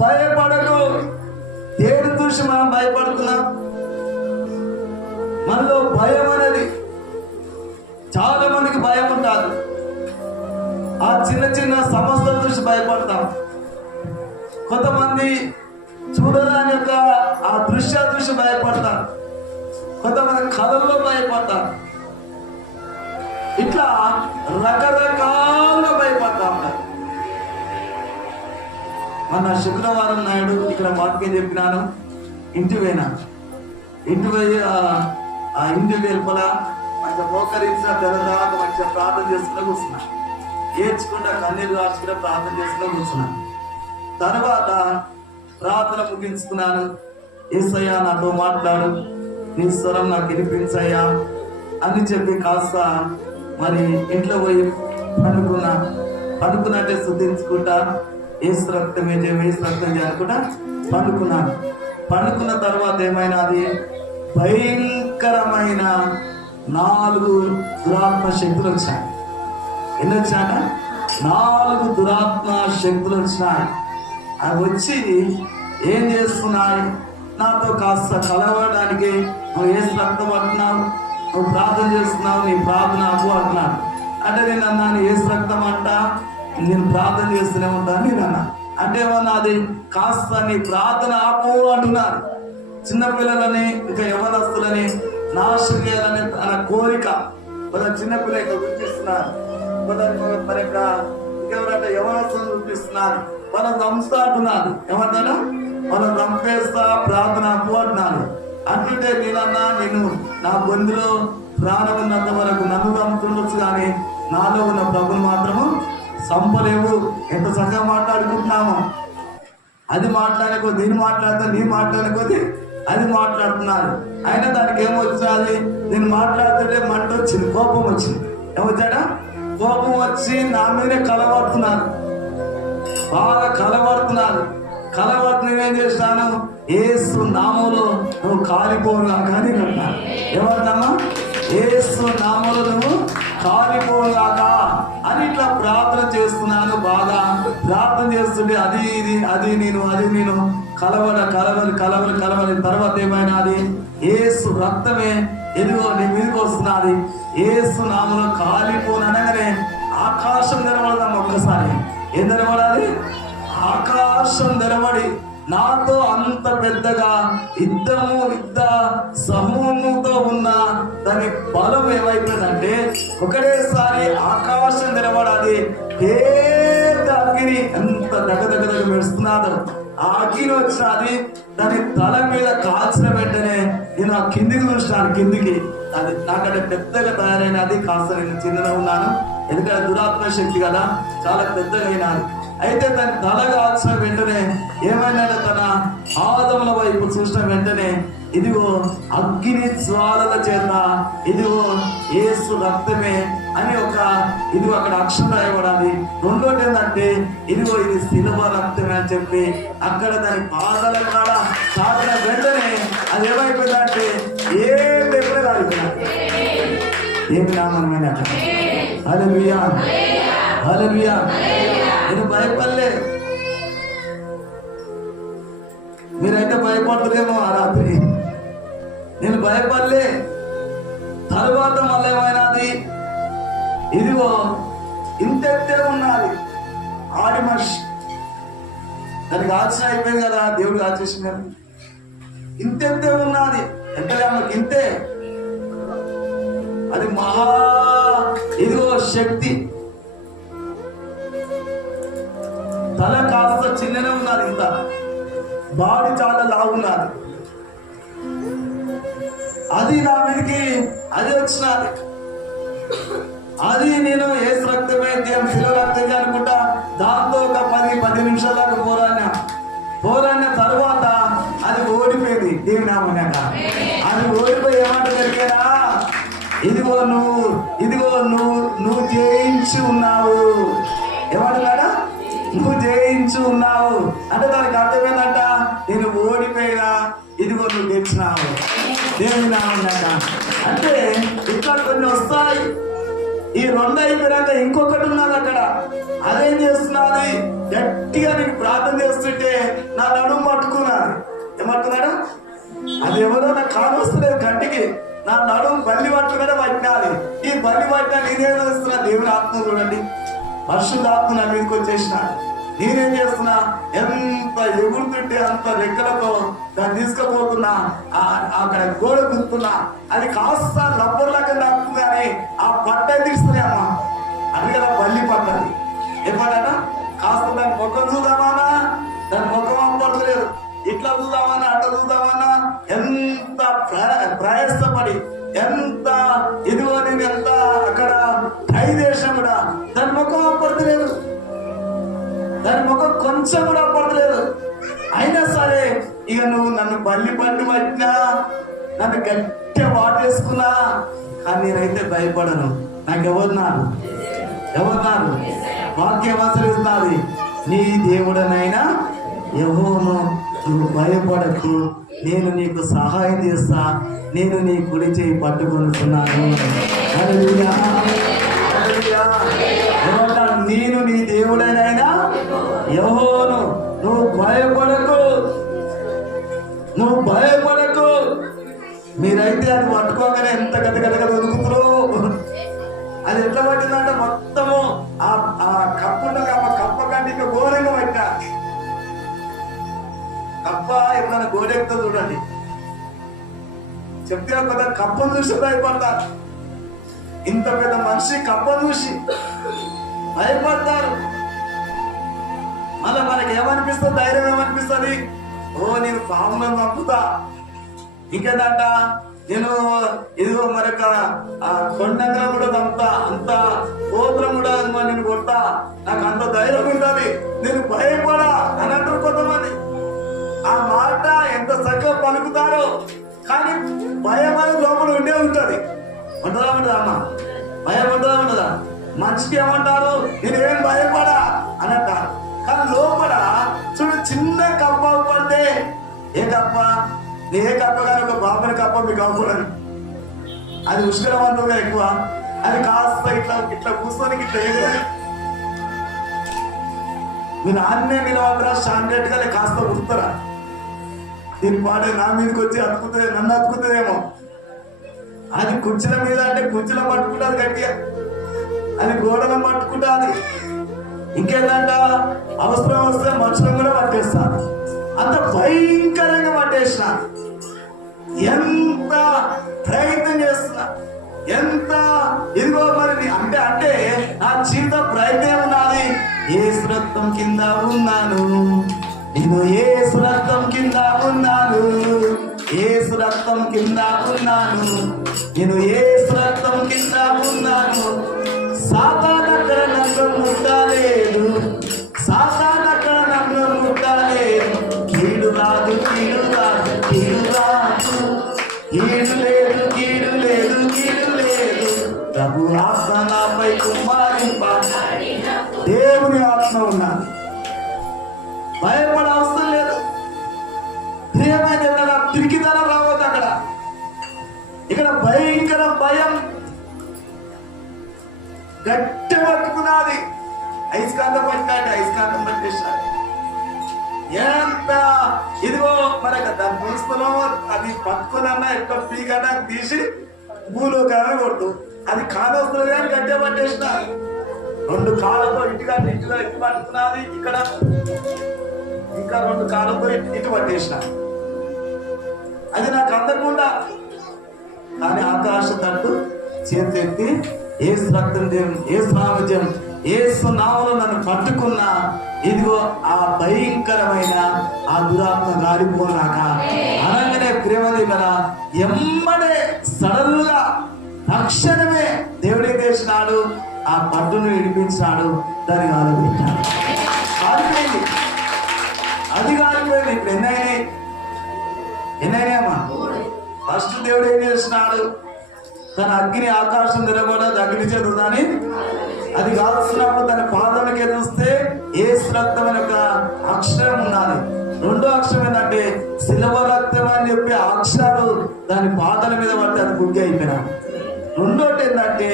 భయపడకు. దేని చూసి మనం భయపడుతున్నాం? మనలో భయం అనేది చాలా మందికి భయం ఉంటుంది ఆ చిన్న చిన్న సమస్యల చూసి భయపడతాం. కొంతమంది చూడడానికి యొక్క ఆ దృశ్యాల చూసి భయపడతారు. కొంతమంది కథల్లో భయపడతారు. ఇట్లా రకరకాల మన శుక్రవారం నాయుడు ఇక్కడ వాక్యం చెప్పినాను ఇంటి పోయినా ఇంటి పోయి ఆ- ఇంటి వెలుపల మంచి మోకరించిన తెల్లదాకా మంచిగా ప్రార్థన చేసుకునే కూర్చున్నా. ఏడ్చుకుంటా కన్నీరు రాసుకునే ప్రార్థన చేసుకునే కూర్చున్నా. తర్వాత ప్రార్థన ముగించుకున్నాను. ఏసయ్యా నాతో మాట్లాడు. నీ స్వరం నాకు వినిపించయ్యా అని చెప్పి కాస్త మరి ఇంట్లో పోయి పడుకున్నా. పండుకున్నట్టే శుద్ధించుకుంటా. ఏసు రక్తమే జయం ఏసు రక్తం చేయకుండా పండుకున్నాను. పండుకున్న తర్వాత ఏమైనా అది భయంకరమైన నాలుగు దురాత్మ శక్తులు వచ్చాయి ఎన్ని వచ్చాక నాలుగు దురాత్మ శక్తులు వచ్చినాయి. అవి వచ్చి ఏం చేస్తున్నాయి? నాతో కాస్త కలవడానికి నువ్వు ఏ రక్తం అంటున్నావు నువ్వు ప్రార్థన చేస్తున్నావు నీ ప్రార్థన అప్పు అంటున్నాను. అంటే నేను అన్నాను ఏ రక్తం అంట నేను ప్రార్థన చేస్తూనే ఉంటాను నేను అంటే ఏమన్నా అది కాస్త నీ ప్రార్థన ఆపు అంటున్నారు. చిన్నపిల్లలని ఇంకా యవనస్తులని నాశనం చేయాలని తన కోరిక మన చిన్నపిల్ల ఇక్కడ చూపిస్తున్నారు. మన మన ఇంకెవరంటే యవనస్తులు చూపిస్తున్నారు. మనం రంస్తా అంటున్నారు. ఏమంటారు? మనం రంపేస్తా ప్రార్థన ఆపు అంటున్నారు. అంటుంటే నేనన్నా నేను నా బంధులో ప్రాణం ఉన్నంత వరకు నన్ను చంపుతుండొచ్చు కానీ నాలో ఉన్న ప్రభులు మాత్రము సంపలేవు. ఎంత చక్కగా మాట్లాడుకుంటున్నాము. అది మాట్లాడకో నేను మాట్లాడితే నేను మాట్లాడే కొద్ది అది మాట్లాడుతున్నారు. అయినా దానికి ఏమొచ్చాది? నేను మాట్లాడుతుంటే మంట వచ్చింది కోపం వచ్చింది. ఏమొచ్చాడా? కోపం వచ్చి నా మీదే కలబడుతున్నారు బాగా కలబడుతున్నారు కలబడుతు నేనేం చేస్తాను? ఏసు నామంలో నువ్వు కాలిపోవుగా కానీ అంటున్నాను ఎవరిదమ్మా ఏసు నామంలో నువ్వు కాలిపోగాక అని ఇట్లా ప్రార్థన చేస్తున్నాను బాగా ప్రార్థన చేస్తుంటే అది ఇది అది నేను అది నేను. కలవడ కలవలి కలవని కలవని తర్వాత ఏమైనా అది? ఏసు రక్తమే. ఎదుగో నీ మీదకి వస్తున్నది ఏసు నామలో కాలిపోను అనగానే ఆకాశం తెరవడదాం ఒక్కసారి. ఏం తెరవడాలి? ఆకాశం తెరవడి నాతో అంత పెద్దగా యుద్ధము యుద్ధ సమూహముతో ఉన్న దాని బలం ఏమైపోయిందంటే ఒకటేసారి ఆకాశం నిలబడాలి పెద్ద అగ్ని ఎంత దగ్గ దగ్గ దగ్గర మెరుస్తున్నాదో. ఆ అగ్ని వచ్చినది దాని తల మీద కాల్చిన వెంటనే నేను ఆ కిందికి చూసినాను కిందికి. అది నాకంటే పెద్దగా తయారైనది కాస్త నేను చిన్నగా ఉన్నాను. ఎందుకంటే దురాత్మ శక్తి కదా చాలా పెద్దగా అయినాను. అయితే దాని తల కాల్చిన వెంటనే ఏమైనా తన ఆదముల వైపు చూసిన వెంటనే ఇదిగో అగ్ని జ్వాలల చేత ఇదిగో ఏసు రక్తమే అని ఒక ఇదిగో అక్కడ అక్షరం రాయబడాలి రెండోటి ఏంటంటే ఇదిగో ఇది సినిమా రక్తమే అని చెప్పి అక్కడ దాని పాదాల కాడ తాకిన వెంటనే అది ఏమైపోయిందంటే ఏ దగ్గర ఏమి నామనమైన హల్లెలూయా హల్లెలూయా నేను భయపడలే. మీరైతే భయపడతారేమో ఆ రాత్రి. నేను భయపడలే. తర్వాత మళ్ళీ ఏమైనాది ఇదిగో ఇంతెత్తే ఉన్నది. ఆడి మనిషి. దానికి ఆచరణ అయిపోయింది కదా దేవుడు ఆచేసింది కదా. ఇంతెత్తే ఉన్నది. ఎంత ఇంతే. అది మహా ఇదిగో శక్తి. బాడీ చాలా లావున్నది అది నా మీదకి అది వచ్చినది. అది నేను ఏసు రక్తమే దేం శిల రక్తమే అనుకుంటా దాంతో ఒక పది పది నిమిషాల దాకా పోరాడినా. పోరాడిన తర్వాత అది ఓడిపోయింది. దేవి నామనక అది ఓడిపోయి ఏమంట జరిగారా ఇదిగో నువ్వు ఇదిగో నువ్వు నువ్వు జయించి ఉన్నావు. ఏమంటున్నా జయించు ఉన్నావు అంటే దానికి అర్థం ఏంటంట? నేను ఓడిపోయినా ఇదిగో నువ్వు గెలిచినావు. దేవుని నామనక అంటే. ఇట్లా కొన్ని వస్తాయి. ఈ రెండు అయిపోయినాక ఇంకొకటి ఉన్నది అక్కడ. అదేం చేస్తున్నది? గట్టిగా నీకు ప్రార్థన చేస్తుంటే నా నడుము పట్టుకున్నాను ఏమంటున్నాడు? అది ఎవరో నాకు కానొస్తలేదు గట్టికి. నా నడుము బల్లి పట్టుకున్నాడే పట్టినాలి ఈ బల్లి పట్టినా నేనేం చేస్తున్నా దేవుని ఆత్మ చూడండి. పరిశుద్ధాత్మ నా మీదకి వచ్చేసినాడు. నేనేం చేస్తున్నా? ఎంత ఎగురుతుంటే అంత రెక్కలతో దాన్ని తీసుకుపోతున్నా ఆ- అక్కడ గోడ దుక్కున్నా అది కాస్త రబ్బర్లాగా నడుతుంది కానీ ఆ పట్ట తీస్తుంది అమ్మ. అది కదా బల్లి పట్టది. ఏమన్నా కాస్త దాని ముఖం చూద్దామానా నన్ను గట్టిగా వాటేసుకున్నా కానీ నేనైతే భయపడను. నాకు ఎవరున్నారు? ఎవరున్నారు వాక్యం ఆచరిస్తున్నది నీ దేవుడనైనా యెహోవాను నువ్వు భయపడకు. నేను నీకు సహాయం చేస్తా. నేను నీ కుడి చేయి పట్టుకొనుతున్నాను నేను నీ దేవుడనైనా యెహోవాను నువ్వు భయపడకు. అది పట్టుకోగానే ఎంత గద గద గద వణుకుతురో అది ఎంత పట్టిందంటే మొత్తము ఆ ఆ కప్పు కప్ప కంటే ఇంకా ఘోరంగా పట్టిన. కప్ప ఎప్పుడైనా గోడెక్తో చూడండి. చెప్తే కదా కప్ప చూసి భయపడతారు ఇంత పెద్ద మనిషి కప్ప చూసి భయపడతారు. మళ్ళీ మనకి ఏమనిపిస్తుంది? ధైర్యం ఏమనిపిస్తుంది? ఓ నేను పాములను తప్పుతా ఇంకేదంట? నేను ఇదిగో మరొక ఆ కొండంగా కూడా చంపుతా అంత గోత్రం కూడా ఇదిగో నేను కొడతా. నాకు అంత ధైర్యం ఉండాలి. నేను భయపడా అని అంటారు కొంతమంది. ఆ మాట ఎంత చక్కగా పలుకుతారో కానీ భయం అనేది లోపల ఉండే ఉంటుంది. ఉండదా ఉండదా అమ్మ? భయం ఉండదా ఉండదా మనిషికి ఏమంటారు? నేను ఏం భయపడా అని అంటారు. కానీ లోపల చూడు చిన్న కప్ప పడితే ఏ కప్ప? నీ కప్పగానే ఒక బాబుని కప్ప మీకు అవ్వకూడదు అది ఉష్కరవంతంగా ఎక్కువ. అది కాస్త ఇట్లా ఇట్లా కూర్చొని ఇట్లా ఎగరదు మీరు ఆన్నే నిలవద్రా స్టాండర్డ్గా కాస్త ఉడతారా దీని పాడే నా మీదకి వచ్చి అతుకుతుంది నన్ను అతుకుతుందేమో. అది కుర్చీల మీద అంటే కుర్చీలో పట్టుకుంటుంది గట్టిగా. అది గోడలను పట్టుకుంటాది ఇంకేందంట? అవసరం వస్తే మనుషులను కూడా పట్టేస్తాను అంత భయంకరంగా పట్టేసిన. ఎంత ప్రయత్నం చేస్తున్నా ఎంత ఇదిగో మరి అంటే అంటే నా జీవిత ప్రయత్నం ఉన్నది ఏ సురత్వం కింద ఉన్నాను. నేను ఏ సురత్వం కింద ఉన్నాను. ఏ సురత్వం కింద ఉన్నాను. నేను ఏ సురత్వం కింద ఉన్నాను. సాతానక్కడ నన్ను ముట్టలేదు. కీడు లేదు కీడు లేదు కీడు లేదు. ప్రభు ఆత్మ నాపై కుమారింప దేవుని ఆత్మ ఉన్నది. భయపడ అవసరం లేదు. ప్రియమైన ఎవరైనా తిరిగితనం రావద్దు అక్కడ. ఇక్కడ భయంకర భయం. గట్టి పట్టుకున్నది. ఐస్కాంతం పట్టినట్టు ఐస్కాంతం పట్టేసాడు ఎంత? ఇదిగో మరి దాని పుస్తలో అది పట్టుకున్నా ఎక్కువ పీకన్నా తీసి భూలోకాన్ని కొట్టు. అది కానొస్తుంది అని గడ్డ పట్టేసిన. రెండు కాళ్ళతో ఇటుగా ఇటుగా ఇటు పడుతున్నది. ఇక్కడ ఇంకా రెండు కాళ్ళతో ఇటు ఇటు పట్టేసిన. అది నాకు అందకుండా. కానీ ఆకాశ తట్టు చేతెత్తి ఏ రక్తం ఏ సామర్థ్యం ఏ సునామలు నన్ను పట్టుకున్నా. ఇదిగో ఆ భయంకరమైన ఆ దురాత్మ గాలిపోనాక అనగానే ప్రేమది కదా. ఎమ్మడే సడన్గా తక్షణమే దేవుడే చేసినాడు ఆ పట్టును విడిపించినాడు దాన్ని ఆలోచించాడు కాలిపోయింది అది కాలిపోయింది ఇప్పుడు ఎన్నైనా ఎన్నైనామా ఫస్ట్ దేవుడు ఏం చేసినాడు? తన అగ్ని ఆకాశం తిరగకుండా అగ్ని చేతుందని అది కాల్సినప్పుడు తన పాదములకి చూస్తే ఏ రక్తం యొక్క అక్షరం ఉండాలి. రెండో అక్షరం ఏంటంటే శిలవ రక్తం అని చెప్పి అక్షరాలు దాని పాదల మీద పడితే అది గుడ్డి అయిపోయినాడు రెండోటి ఏంటంటే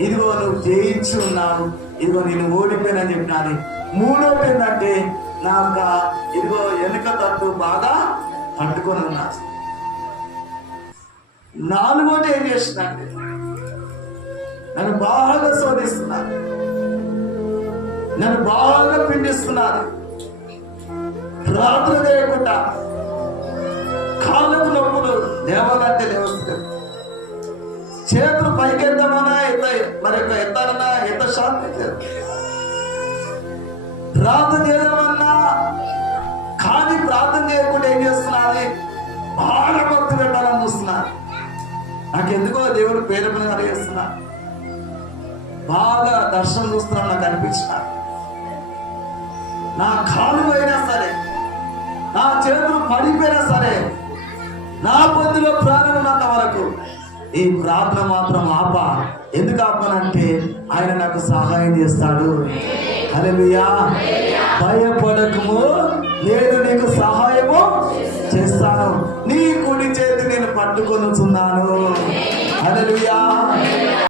ఇదిగో నువ్వు జయించి ఉన్నావు ఇదిగో నేను ఓడిపోయినని చెప్పినాను. మూడోటి ఏంటంటే నాకు ఇదిగో వెనుక తట్టు బాగా పట్టుకొని ఉన్నా. నాలుగోటి ఏం చేస్తుందంటే నన్ను బాగా శోధిస్తున్నారు. నన్ను బాగా పిండిస్తున్నారు. రాత్రి చేయకుండా కాళ్ళకు నొప్పులు లేవాలంటే లేవట్లేదు చేతులు పైకెత్తమన్నా ఎంత మరి యొక్క ఎత్తాలన్నా ఎంత శాంతి ప్రార్థన చేద్దామన్నా కానీ ప్రార్థన చేయకుండా ఏం చేస్తున్నది బాగా భక్తి పెట్టాలని చూస్తున్నా నాకెందుకో దేవుడు పేరు మీద అడిగేస్తున్నా బాగా దర్శనం చూస్తున్నాను నాకు అనిపించినారు నా కాలు అయినా సరే నా చేతులు పడిపోయినా సరే నా పొద్దులో ప్రాణం ఉన్నంత వరకు ఈ ప్రార్థన మాత్రం ఆప. ఎందుకు ఆపనంటే ఆయన నాకు సహాయం చేస్తాడు. హలెలుయా భయపడకము. నేను నీకు సహాయము చేస్తాను. నీ కుడి చేతి నేను పట్టుకొని పట్టుకొనుచున్నాను హలెలుయా